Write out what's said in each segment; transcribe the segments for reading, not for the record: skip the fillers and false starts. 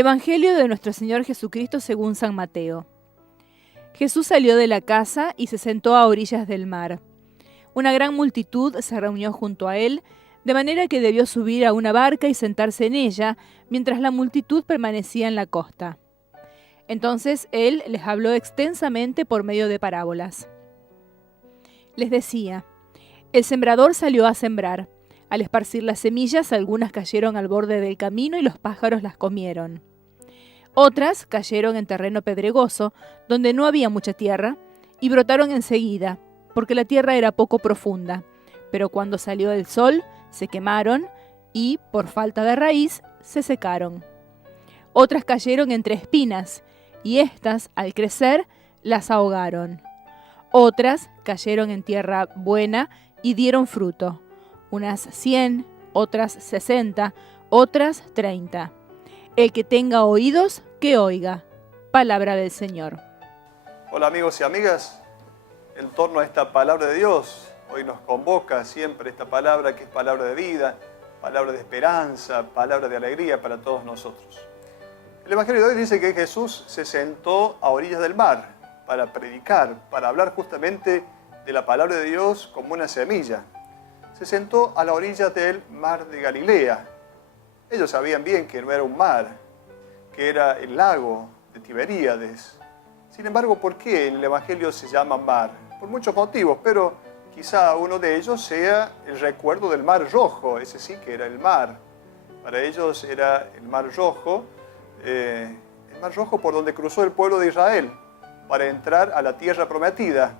Evangelio de nuestro Señor Jesucristo según San Mateo. Jesús salió de la casa y se sentó a orillas del mar. Una gran multitud se reunió junto a él, de manera que debió subir a una barca y sentarse en ella, mientras la multitud permanecía en la costa. Entonces él les habló extensamente por medio de parábolas. Les decía: el sembrador salió a sembrar. Al esparcir las semillas, algunas cayeron al borde del camino y los pájaros las comieron. Otras cayeron en terreno pedregoso, donde no había mucha tierra, y brotaron enseguida, porque la tierra era poco profunda. Pero cuando salió el sol, se quemaron y, por falta de raíz, se secaron. Otras cayeron entre espinas, y éstas, al crecer, las ahogaron. Otras cayeron en tierra buena y dieron fruto, unas 100, otras 60, otras 30. El que tenga oídos, que oiga. Palabra del Señor. Hola amigos y amigas, en torno a esta palabra de Dios, hoy nos convoca siempre esta palabra que es palabra de vida, palabra de esperanza, palabra de alegría para todos nosotros. El Evangelio de hoy dice que Jesús se sentó a orillas del mar para predicar, para hablar justamente de la palabra de Dios como una semilla. Se sentó a la orilla del mar de Galilea. Ellos sabían bien que no era un mar, que era el lago de Tiberíades. Sin embargo, ¿por qué en el Evangelio se llama mar? Por muchos motivos, pero quizá uno de ellos sea el recuerdo del Mar Rojo, ese sí que era el mar. Para ellos era el Mar Rojo por donde cruzó el pueblo de Israel para entrar a la tierra prometida.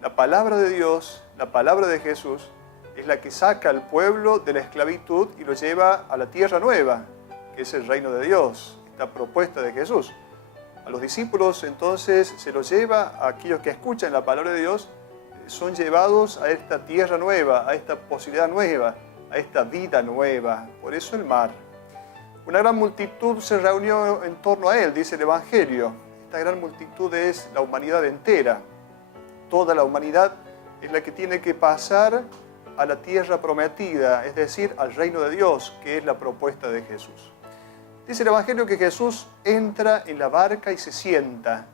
La palabra de Dios, la palabra de Jesús, es la que saca al pueblo de la esclavitud y lo lleva a la tierra nueva, que es el reino de Dios, esta propuesta de Jesús. A los discípulos entonces se los lleva, a aquellos que escuchan la palabra de Dios, son llevados a esta tierra nueva, a esta posibilidad nueva, a esta vida nueva. Por eso el mar. Una gran multitud se reunió en torno a él, dice el Evangelio. Esta gran multitud es la humanidad entera. Toda la humanidad es la que tiene que pasar a la tierra prometida, es decir, al reino de Dios, que es la propuesta de Jesús. Dice el Evangelio que Jesús entra en la barca y se sienta.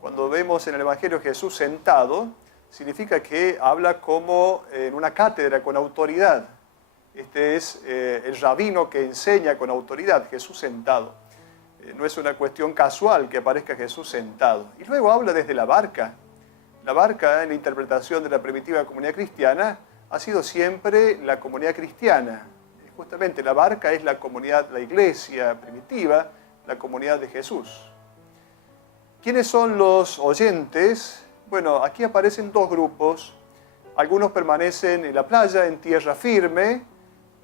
Cuando vemos en el Evangelio Jesús sentado, significa que habla como en una cátedra con autoridad. Este es el rabino que enseña con autoridad, Jesús sentado. No es una cuestión casual que aparezca Jesús sentado. Y luego habla desde la barca. La barca, en la interpretación de la primitiva comunidad cristiana, ha sido siempre la comunidad cristiana. Justamente la barca es la comunidad, la iglesia primitiva, la comunidad de Jesús. ¿Quiénes son los oyentes? Bueno, aquí aparecen dos grupos. Algunos permanecen en la playa, en tierra firme,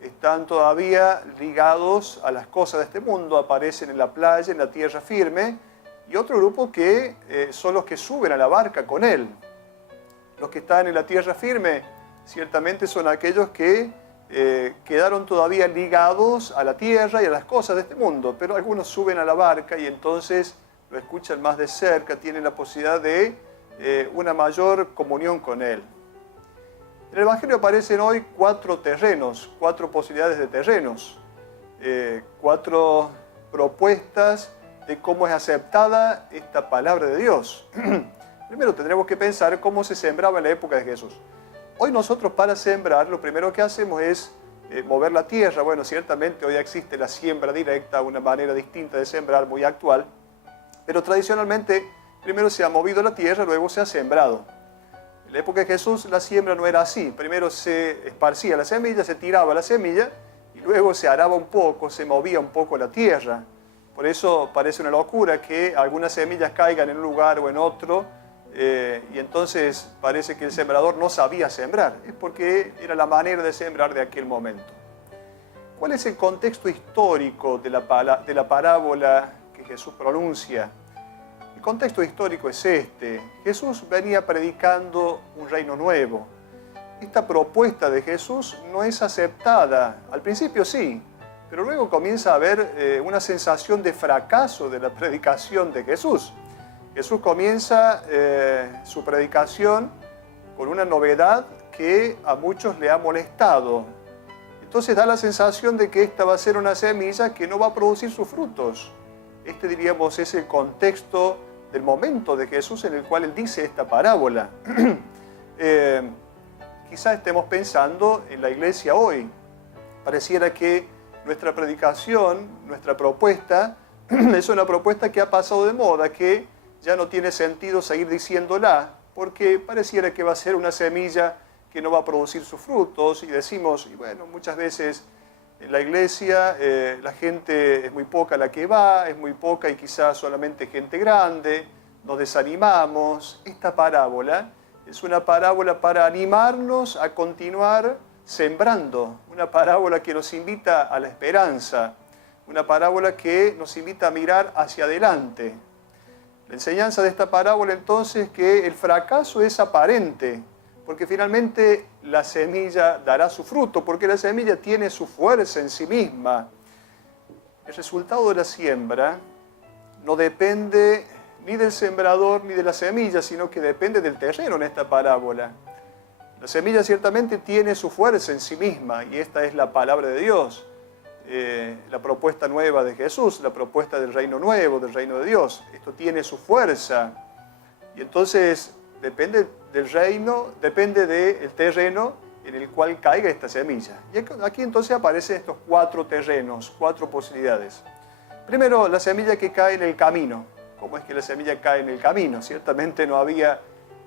están todavía ligados a las cosas de este mundo, aparecen en la playa, en la tierra firme, y otro grupo que son los que suben a la barca con él. Los que están en la tierra firme ciertamente son aquellos que quedaron todavía ligados a la tierra y a las cosas de este mundo, pero algunos suben a la barca y entonces lo escuchan más de cerca, tienen la posibilidad de una mayor comunión con él. En el Evangelio aparecen hoy 4 terrenos, 4 posibilidades de terrenos, 4 propuestas de cómo es aceptada esta palabra de Dios. Primero tendremos que pensar cómo se sembraba en la época de Jesús. Hoy nosotros para sembrar lo primero que hacemos es mover la tierra. Bueno, ciertamente hoy existe la siembra directa, una manera distinta de sembrar muy actual, pero tradicionalmente primero se ha movido la tierra, luego se ha sembrado. En la época de Jesús la siembra no era así. Primero se esparcía la semilla, se tiraba la semilla y luego se araba un poco, se movía un poco la tierra. Por eso parece una locura que algunas semillas caigan en un lugar o en otro y entonces parece que el sembrador no sabía sembrar. Es porque era la manera de sembrar de aquel momento. ¿Cuál es el contexto histórico de la parábola que Jesús pronuncia? El contexto histórico es este. Jesús venía predicando un reino nuevo. Esta propuesta de Jesús no es aceptada. Al principio sí, pero luego comienza a haber una sensación de fracaso de la predicación de Jesús. Jesús comienza su predicación con una novedad que a muchos le ha molestado. entonces da la sensación de que esta va a ser una semilla que no va a producir sus frutos. Este, diríamos, es el contexto del momento de Jesús en el cual Él dice esta parábola. Quizás estemos pensando en la iglesia hoy. Pareciera que nuestra predicación, nuestra propuesta, es una propuesta que ha pasado de moda, que ya no tiene sentido seguir diciéndola, porque pareciera que va a ser una semilla que no va a producir sus frutos, y decimos, y bueno, muchas veces en la iglesia la gente es muy poca la que va, es muy poca y quizás solamente gente grande, nos desanimamos. Esta parábola es una parábola para animarnos a continuar sembrando, una parábola que nos invita a la esperanza, una parábola que nos invita a mirar hacia adelante. La enseñanza de esta parábola entonces es que el fracaso es aparente, porque finalmente la semilla dará su fruto, porque la semilla tiene su fuerza en sí misma. El resultado de la siembra no depende ni del sembrador ni de la semilla, sino que depende del terreno en esta parábola. La semilla ciertamente tiene su fuerza en sí misma, y esta es la palabra de Dios, la propuesta nueva de Jesús, la propuesta del reino nuevo, del reino de Dios. Esto tiene su fuerza, y entonces depende del reino, depende del terreno en el cual caiga esta semilla. Y aquí entonces aparecen estos 4 terrenos, 4 posibilidades. Primero, la semilla que cae en el camino. ¿Cómo es que la semilla cae en el camino? Ciertamente no había,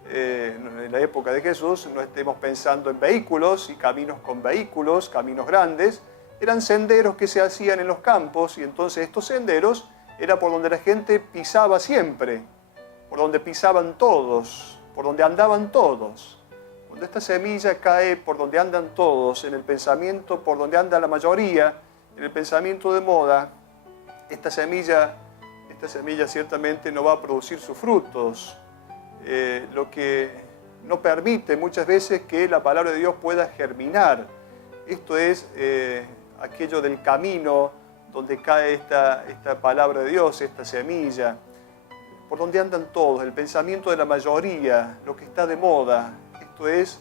en la época de Jesús, no estemos pensando en vehículos y caminos con vehículos, caminos grandes. Eran senderos que se hacían en los campos, y entonces estos senderos era por donde la gente pisaba siempre, por donde pisaban todos, por donde andaban todos. Cuando esta semilla cae por donde andan todos, en el pensamiento por donde anda la mayoría, en el pensamiento de moda, esta semilla ciertamente no va a producir sus frutos, lo que no permite muchas veces que la palabra de Dios pueda germinar. Esto es aquello del camino donde cae esta palabra de Dios, esta semilla, por donde andan todos, el pensamiento de la mayoría, lo que está de moda. Esto es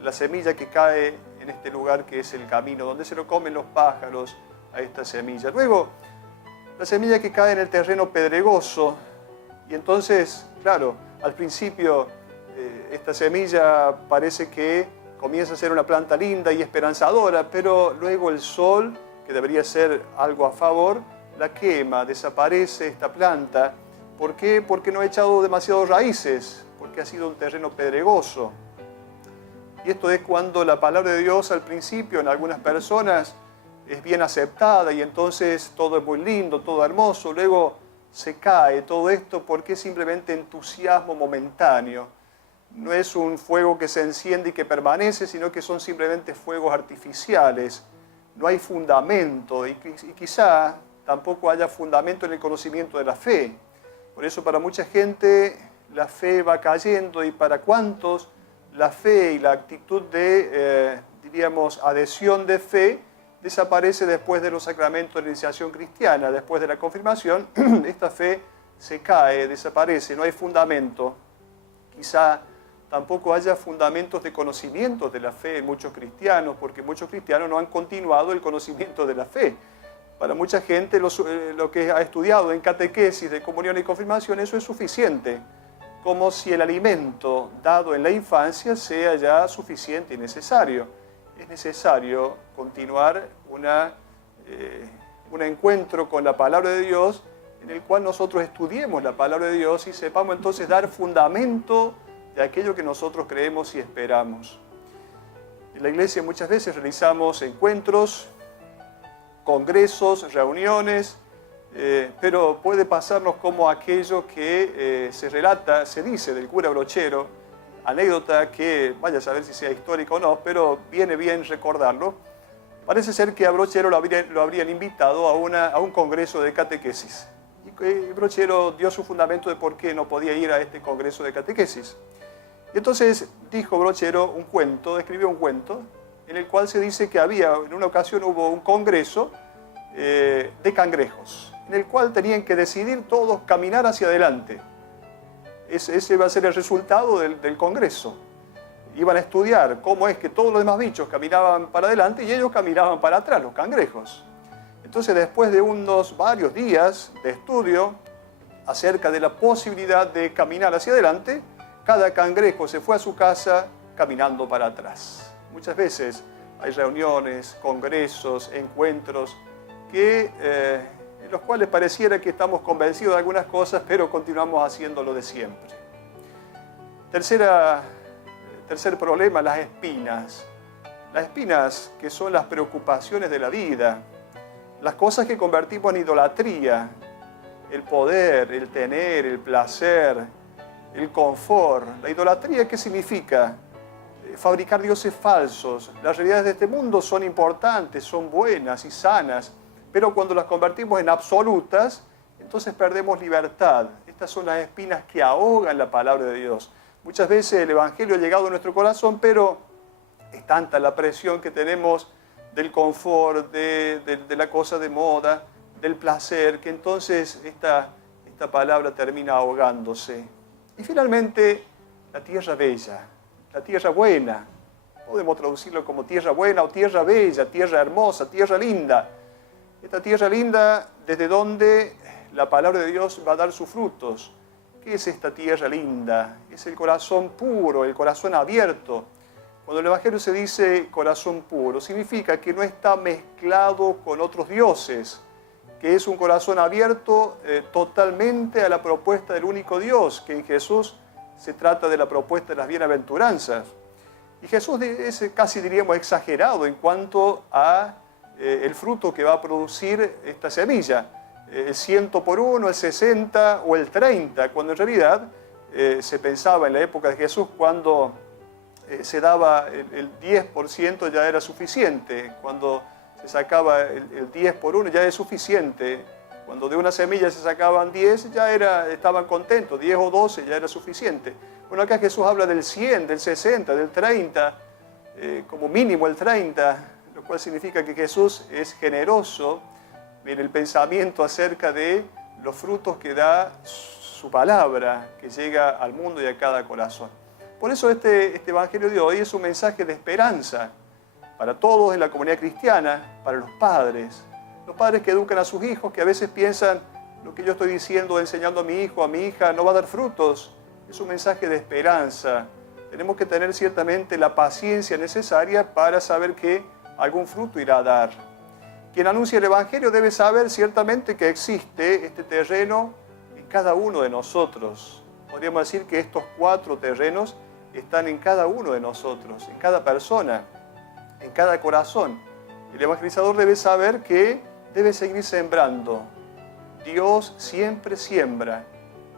la semilla que cae en este lugar que es el camino, donde se lo comen los pájaros a esta semilla. Luego, la semilla que cae en el terreno pedregoso, y entonces, claro, al principio esta semilla parece que comienza a ser una planta linda y esperanzadora, pero luego el sol, que debería ser algo a favor, la quema, desaparece esta planta. ¿Por qué? Porque no ha echado demasiadas raíces, porque ha sido un terreno pedregoso. Y esto es cuando la palabra de Dios al principio en algunas personas es bien aceptada y entonces todo es muy lindo, todo hermoso. Luego se cae todo esto porque es simplemente entusiasmo momentáneo. No es un fuego que se enciende y que permanece, sino que son simplemente fuegos artificiales. No hay fundamento y quizá tampoco haya fundamento en el conocimiento de la fe. Por eso para mucha gente la fe va cayendo, y para cuantos la fe y la actitud de, diríamos, adhesión de fe desaparece después de los sacramentos de la iniciación cristiana, después de la confirmación, esta fe se cae, desaparece, no hay fundamento. Quizá tampoco haya fundamentos de conocimiento de la fe en muchos cristianos, porque muchos cristianos no han continuado el conocimiento de la fe. Para mucha gente lo que ha estudiado en catequesis de comunión y confirmación, eso es suficiente, como si el alimento dado en la infancia sea ya suficiente y necesario. Es necesario continuar un encuentro con la palabra de Dios, en el cual nosotros estudiemos la palabra de Dios y sepamos entonces dar fundamento de aquello que nosotros creemos y esperamos. En la iglesia muchas veces realizamos encuentros, congresos, reuniones, pero puede pasarnos como aquello que se relata, se dice del cura Brochero, anécdota que vaya a saber si sea histórica o no, pero viene bien recordarlo. Parece ser que a Brochero lo habrían invitado a un congreso de catequesis. Y Brochero dio su fundamento de por qué no podía ir a este congreso de catequesis. Y entonces dijo Brochero escribió un cuento, en el cual se dice que en una ocasión hubo un congreso de cangrejos, en el cual tenían que decidir todos caminar hacia adelante. Ese va a ser el resultado del congreso. iban a estudiar cómo es que todos los demás bichos caminaban para adelante y ellos caminaban para atrás, los cangrejos. Entonces, después de varios días de estudio acerca de la posibilidad de caminar hacia adelante, cada cangrejo se fue a su casa caminando para atrás. Muchas veces hay reuniones, congresos, encuentros en los cuales pareciera que estamos convencidos de algunas cosas, pero continuamos haciendo lo de siempre. Tercer problema, las espinas. Las espinas, que son las preocupaciones de la vida, las cosas que convertimos en idolatría, el poder, el tener, el placer, el confort. La idolatría, ¿qué significa? Fabricar dioses falsos. Las realidades de este mundo son importantes, son buenas y sanas, pero cuando las convertimos en absolutas, entonces perdemos libertad. Estas son las espinas que ahogan la palabra de Dios. Muchas veces el Evangelio ha llegado a nuestro corazón, pero es tanta la presión que tenemos del confort, de la cosa de moda, del placer, que entonces esta palabra termina ahogándose. Y finalmente, la tierra bella, la tierra buena. Podemos traducirlo como tierra buena o tierra bella, tierra hermosa, tierra linda. Esta tierra linda, desde donde la palabra de Dios va a dar sus frutos. ¿Qué es esta tierra linda? Es el corazón puro, el corazón abierto. Cuando el Evangelio se dice corazón puro, significa que no está mezclado con otros dioses, que es un corazón abierto totalmente a la propuesta del único Dios, que en Jesús se trata de la propuesta de las bienaventuranzas. Y Jesús es casi diríamos exagerado en cuanto a el fruto que va a producir esta semilla. El 100 por 1, el 60 o el 30, cuando en realidad se pensaba en la época de Jesús cuando se daba el 10% ya era suficiente, cuando se sacaba el 10 por 1 ya es suficiente, cuando de una semilla se sacaban 10 ya estaban contentos, 10 o 12 ya era suficiente. Bueno, acá Jesús habla del 100, del 60, del 30, como mínimo el 30, lo cual significa que Jesús es generoso en el pensamiento acerca de los frutos que da su palabra, que llega al mundo y a cada corazón. Por eso este Evangelio de hoy es un mensaje de esperanza para todos en la comunidad cristiana, para los padres que educan a sus hijos, que a veces piensan, lo que yo estoy diciendo, enseñando a mi hijo, a mi hija, no va a dar frutos. Es un mensaje de esperanza. Tenemos que tener ciertamente la paciencia necesaria para saber que algún fruto irá a dar. Quien anuncia el Evangelio debe saber ciertamente que existe este terreno en cada uno de nosotros. Podríamos decir que estos 4 terrenos están en cada uno de nosotros, en cada persona, en cada corazón. El evangelizador debe saber que debe seguir sembrando. Dios siempre siembra.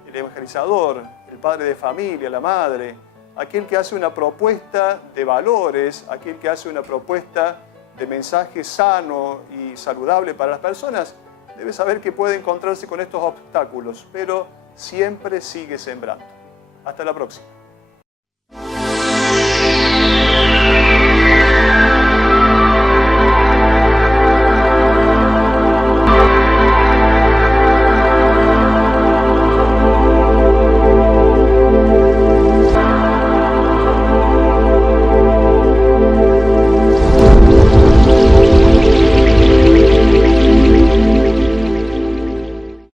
El evangelizador, el padre de familia, la madre, aquel que hace una propuesta de valores, aquel que hace una propuesta de mensaje sano y saludable para las personas, debe saber que puede encontrarse con estos obstáculos, pero siempre sigue sembrando. Hasta la próxima.